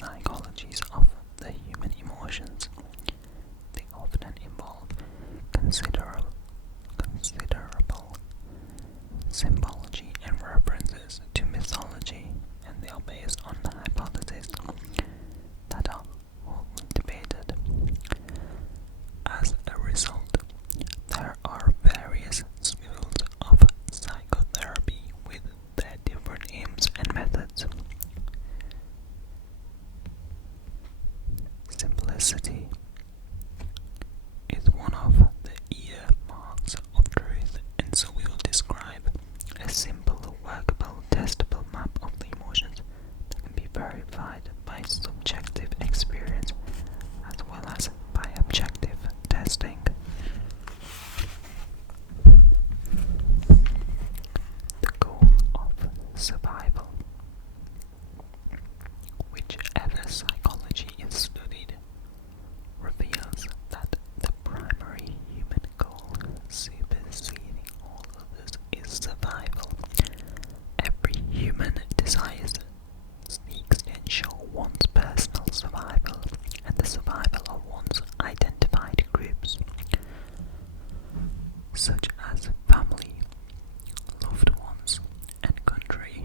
psychologies of the human emotions. They often involve considerable symbology and references to mythology, and they are based on hypotheses that are hotly debated. As a result, there are various schools of psychotherapy with their different aims and methods. Simplicity is one of the earmarks of truth, and so we will describe a simple, workable, testable map of the emotions that can be verified by subjective experience as well as by objective testing. The goal of survival. Whichever psychology is studied reveals that the primary human goal, superseding all others, is survival. Every human desires seeks to ensure one's personal survival and the survival of one's identified groups, such as family, loved ones, and country.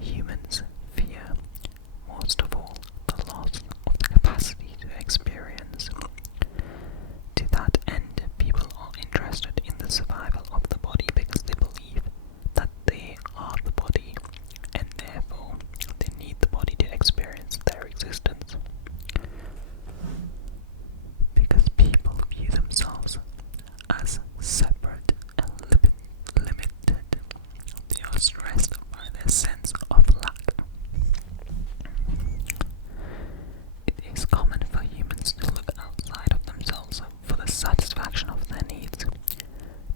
Humans fear, most of all, the loss of the capacity to experience. To that end, people are interested in the survival of the body because they believe that they are the body, and therefore they need the body to experience their existence. Because people view themselves as separate and limited, they are stressed by their sense of lack. It is common for humans to look outside of themselves for the satisfaction of their needs.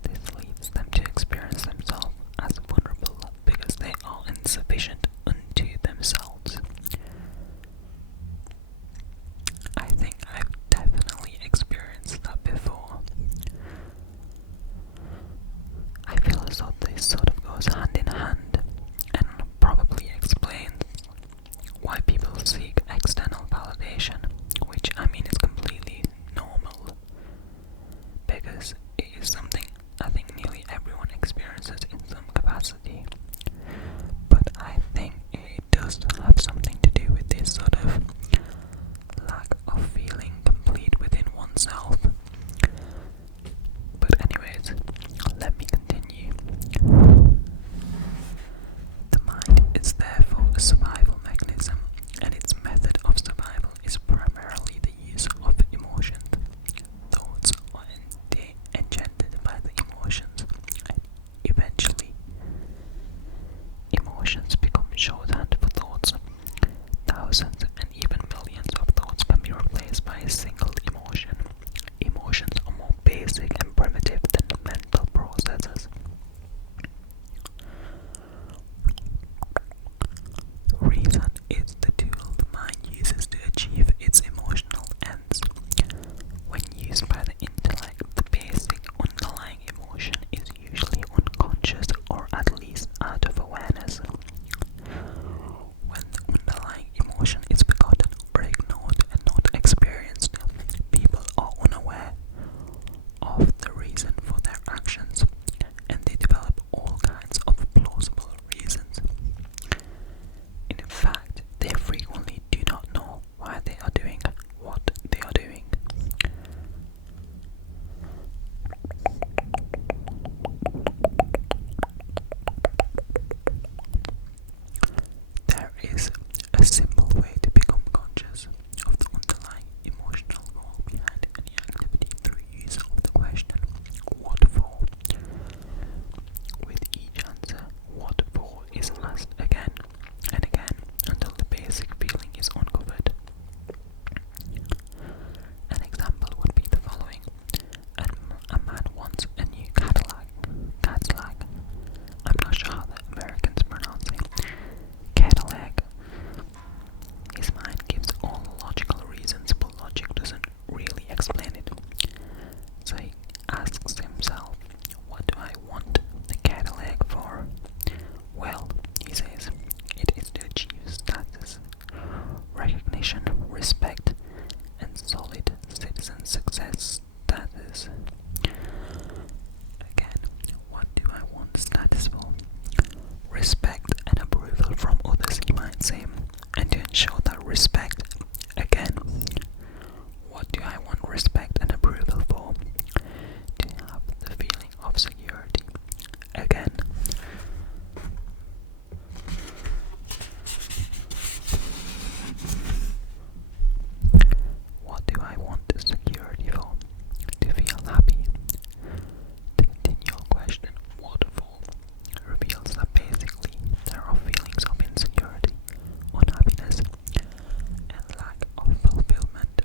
This leads them to experience themselves as vulnerable because they are insufficient unto themselves. I think I've definitely experienced that before. I feel as though this sort of goes hand in hand and probably explains why people seek external validation, which I mean is completely normal, because it is something I think nearly everyone experiences in some capacity. But I think it does have something to do with this sort of lack of feeling complete within oneself. But anyways, let me continue. The mind is therefore a survival mechanism, and its method of survival is primarily the use of emotions. Thoughts are engendered by the emotions, and eventually emotions become shorthand for thoughts. Thousands and even millions of thoughts can be replaced by a single emotion. Emotions are more basic and primitive than mental processes. Reason is the tool the mind uses to achieve its emotional ends. When used by the intellect, the basic underlying emotion is usually unconscious or at least out of awareness. When the underlying emotion is forgotten or ignored and not experienced, people are unaware of the reason for their actions, and they develop all kinds of plausible reasons. In fact, they frequently do not know why they are doing what they are doing. There is a simple way to become conscious of the underlying emotional goal behind any activity through use of the question, what for? With each answer, what for is asked again and again until the basic feeling is uncovered. An example would be the following. A man wants a new Cadillac. I'm not sure how the Americans pronounce it. Cadillac. remains same, and to ensure that respect, again, what do I want respect and approval for? To have the feeling of security, again. What do I want the security for? To feel happy. The continual question, what for, reveals that basically there are feelings of insecurity, unhappiness, and lack of fulfillment.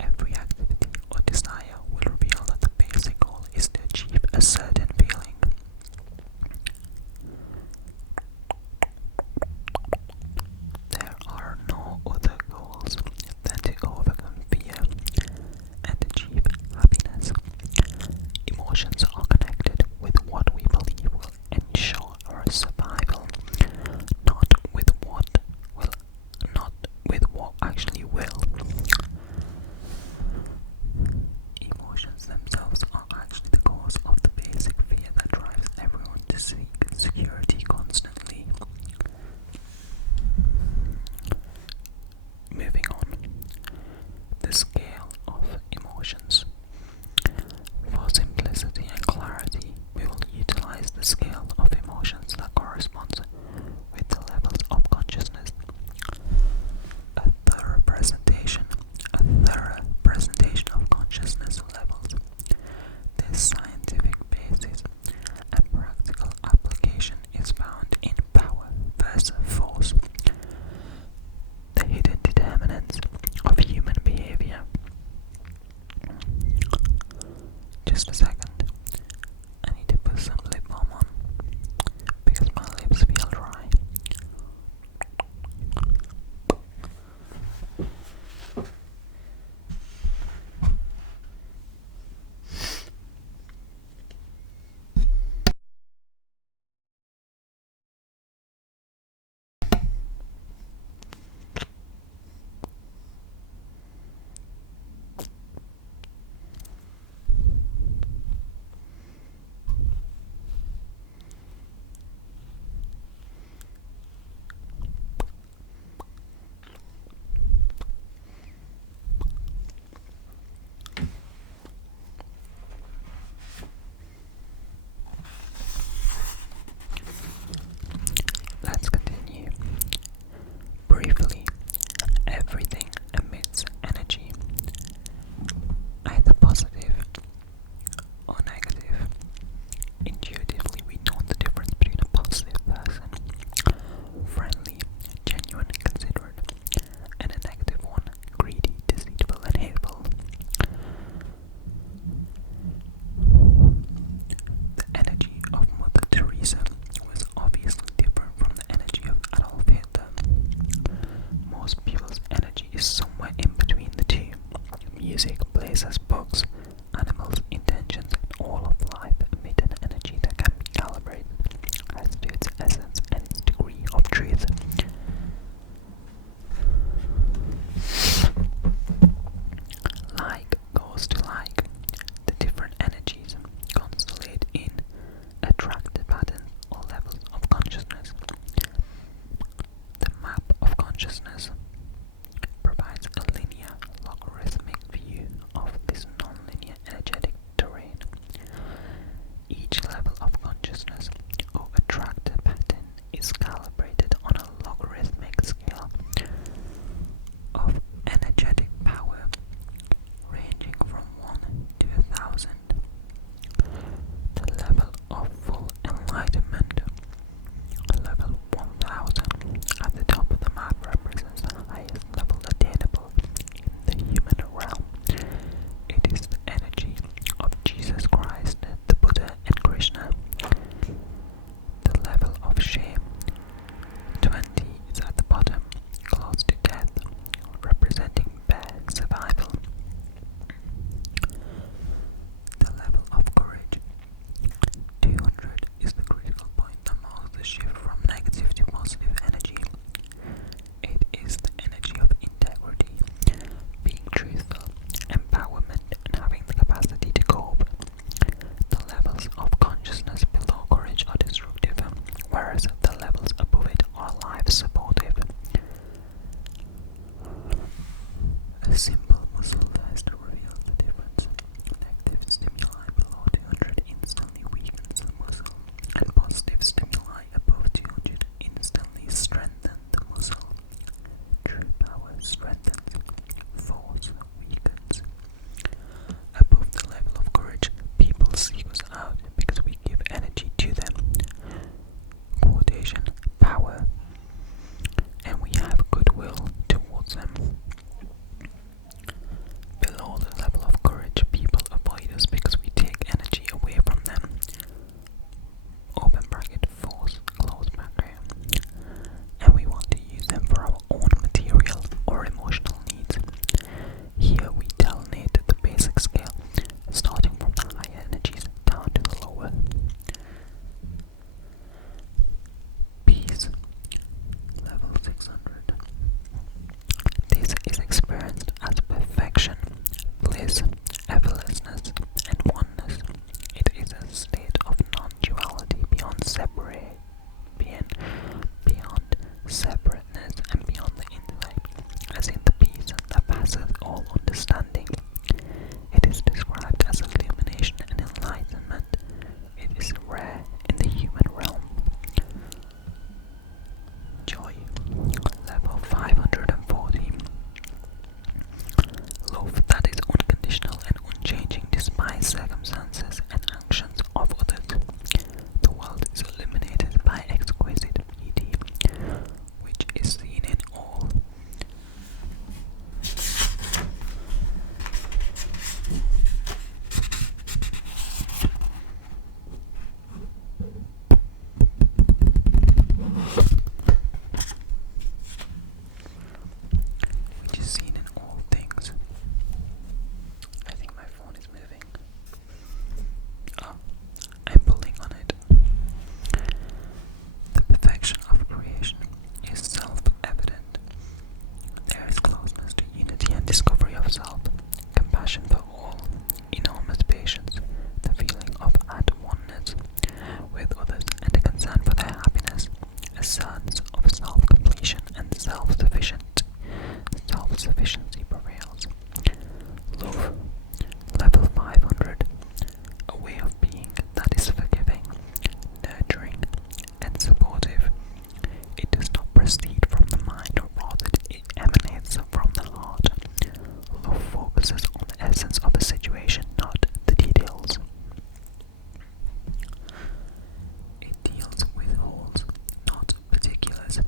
Every activity or desire will reveal that the basic goal is to achieve a certain feeling. There are no other goals than to overcome fear and achieve happiness. Emotions are connected with what we believe will ensure our survival, not with what actually will. Emotions themselves are actually the cause of the basic fear that drives everyone to seek security constantly. Moving on, the scale of emotions. For simplicity and clarity, we will utilize the scale of emotions that corresponds with the levels of consciousness. A thorough presentation of consciousness levels. This scientific basis and practical application is found in Power versus Force, the hidden determinants of human behavior. Just a second, I need to put some lip balm on because my lips feel dry. Let's continue. Briefly, everything emits energy, either positive or negative. Intuitively, we know the difference between a positive person, friendly, genuine, considerate, and a negative one, greedy, deceitful, and hateful. The energy of Mother Teresa was obviously different from the energy of Adolf Hitler. Most people's energy is somewhere in between the two. Music, places, books, animals, intentions, and all of life emit an energy that can be calibrated as to its essence and its degree of truth. Like goes to like. The different energies constellate in attractive patterns or levels of consciousness. The map of consciousness provides a linear, logarithmic view of this nonlinear energetic terrain. Each level of consciousness or attractor pattern is calibrated on a logarithmic scale of energetic power, ranging from 1 to 1,000. The level of full enlightenment, level 1000, at the top of the map represents the Joy, level 540. Love that is unconditional and unchanging despite circumstances and actions of others. The world is illuminated by exquisite beauty, which is seen in all. Which is seen in all things. I think my phone is moving. Oh, I'm pulling on it. The perfection of creation is self-evident. There is closeness to unity and discovery of self, compassion for all, enormous patience, the feeling of at-oneness with others and a concern for their happiness, a sense of self-completion and self-sufficiency prevails. Love, level 500, a way of being that is forgiving, nurturing, and supportive. It does not proceed from the mind, rather it emanates from the heart. Love focuses on the essence of a situation, not the details. It deals with wholes, not particulars.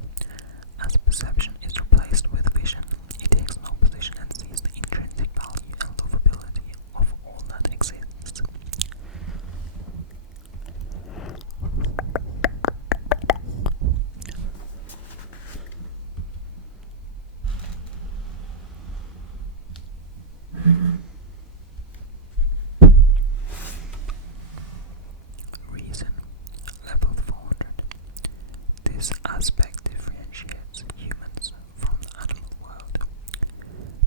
As perception is replaced with vision, it takes no position and sees the intrinsic value and lovability of all that exists. Reason, level 400. This aspect differentiates humans from the animal world.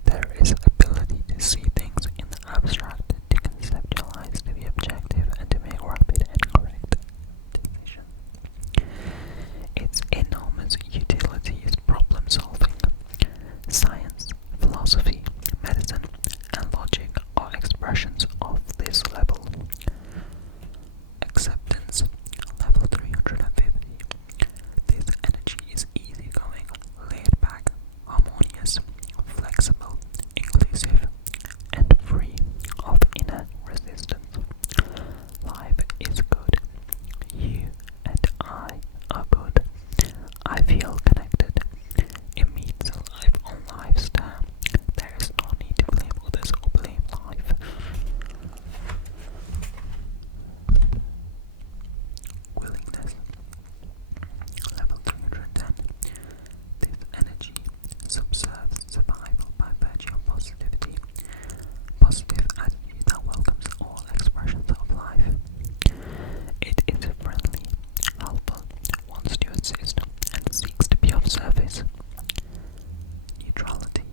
There is ability to see things in the abstract, to conceptualize, to be objective, and to make rapid and correct decisions. Its enormous utility is problem solving. Science, philosophy, medicine, and logic are expressions of this level. Acceptance, level 350. This energy is easygoing, laid back, harmonious, flexible, inclusive, and free of inner resistance. Life is good. You and I are good. I feel connected. It meets a life on life's term. There is no need to blame others or blame life. Willingness, level 310. This energy subserves survival by virtue of positivity. Positive attitude that welcomes all expressions of life. It is friendly, helpful, wants to assist, and seeks to be of service. Neutrality,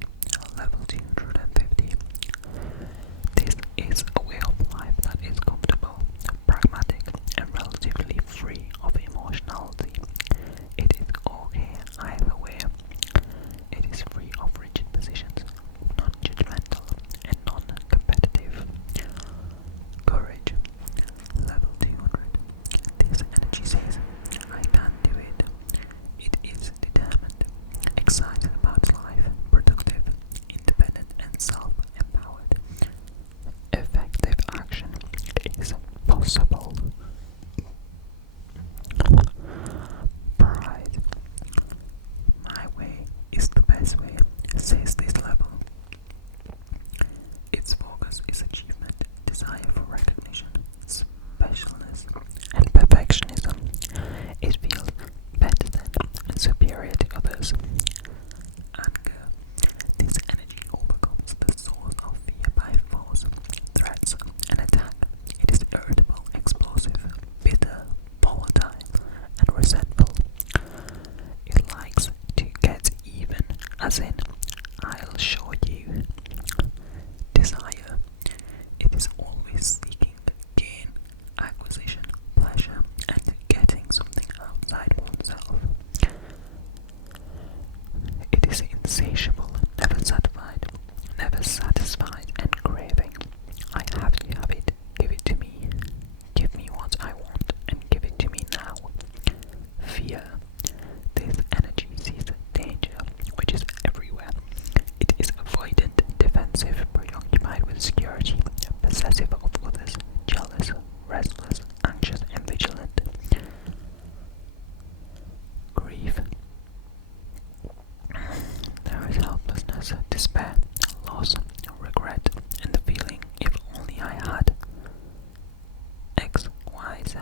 level 250. This is a way of life that is comfortable, pragmatic, and relatively free of emotionality. It is okay either way. It is free of rigid positions, non-judgmental, and non-competitive. Courage, level 200. This energy says, I can do it. It is determined, excited about life, productive, independent, and self-empowered. Effective action is possible. Pride. My way is the best way, says this level. Its focus is achievement, desire for recognition, specialness, and perfectionism. It feels better than and superior to others. Anger. This energy overcomes the source of fear by force, threats, and attack. It is irritable, explosive, bitter, volatile, and resentful. It likes to get even, as in, I'll show you. Desire. It is always seeking gain, acquisition, pleasure, and getting something outside oneself. It is insatiable, never satisfied, and craving. I have to have it, give it to me. Give me what I want, and give it to me now. Fear. This energy despair, loss, regret, and the feeling if only I had X, Y, Z.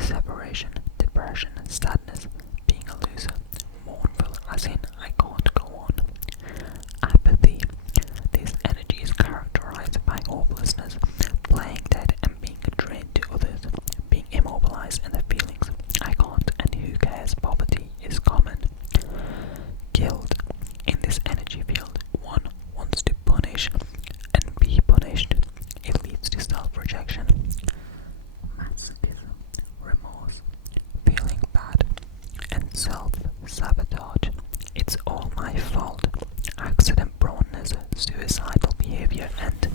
Separation, depression, sadness, being a loser, mournful as in I can't go on. Apathy. This energy is characterized by hopelessness, playing dead and being a drain to others, being immobilized in the feelings I can't and who cares. Poverty is common. Guilt. In this energy field, one wants to punish and be punished. It leads to self-rejection. Masochism, remorse, feeling bad, and self-sabotage. It's all my fault. Accident proneness, suicidal behavior, and